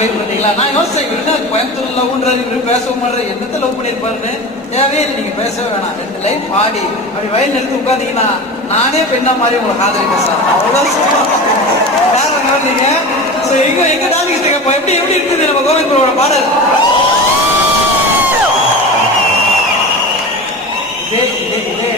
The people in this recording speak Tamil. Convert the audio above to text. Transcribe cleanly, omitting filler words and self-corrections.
வெயிட் பண்ணீங்களா? நான் யோசிச்சேன் இவரு கோயம்புத்தூர்ல லவ்ன்றாரு, இவரு பேசவும் மாட்டாரு, என்னத்தை லவ் பண்ணிருப்பாருன்னு. தேவையே இல்லை, நீங்க பேசவே வேணாம். 2 லைன் பாடி அப்படி வயல் எடுத்து உட்காந்தீங்கன்னா நானே பெண்ணா மாதிரி உங்களை காதலிப்பேன் சார். அவ்வளவுதான் வேற நீங்க. எங்க டான்ஸ் கேட்போம். எப்படி எப்படி இருக்குது நம்ம கோவிந்தோட பாடல்? இதே இதே இதே